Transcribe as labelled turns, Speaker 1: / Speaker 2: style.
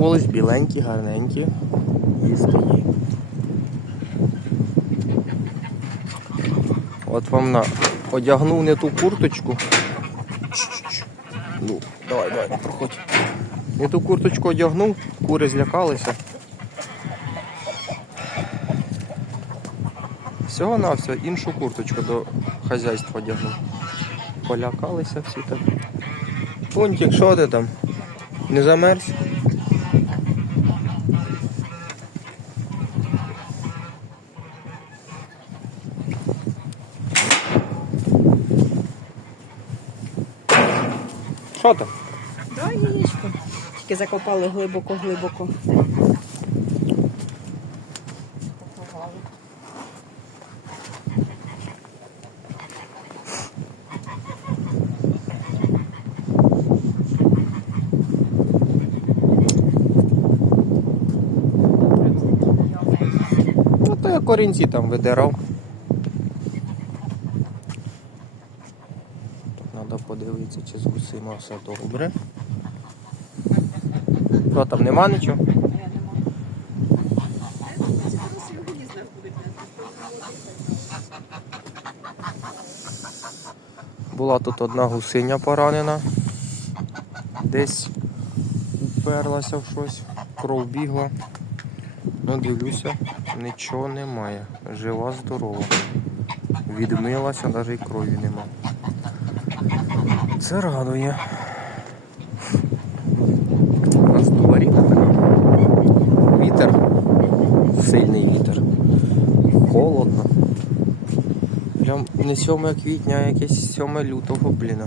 Speaker 1: проколись, біленькі, гарненькі. Їсти є. От вам на одягнув не ту курточку. Ну, давай, давай, проходь. Не ту курточку одягнув, кури злякалися. Всього на все, іншу курточку до хазяйства одягнув. Полякалися всі так. Пунтик, що ти там? Не замерз? Що там?
Speaker 2: Да, яєчко. Тільки закопали глибоко-глибоко.
Speaker 1: Ну то я корінці там видирав. Треба подивитися, чи з гусима все добре. Що там, нема нічого?
Speaker 2: Можу.
Speaker 1: Була тут одна гусиня поранена. Десь уперлася в щось, кров бігла. Ну, дивлюся, нічого немає. Жива, здорова. Відмилася, навіть і крові нема. Це радує. У нас товаріна така. Вітер. Сильний вітер. Холодно. Прям не 7 квітня, а якесь 7 лютого, блін.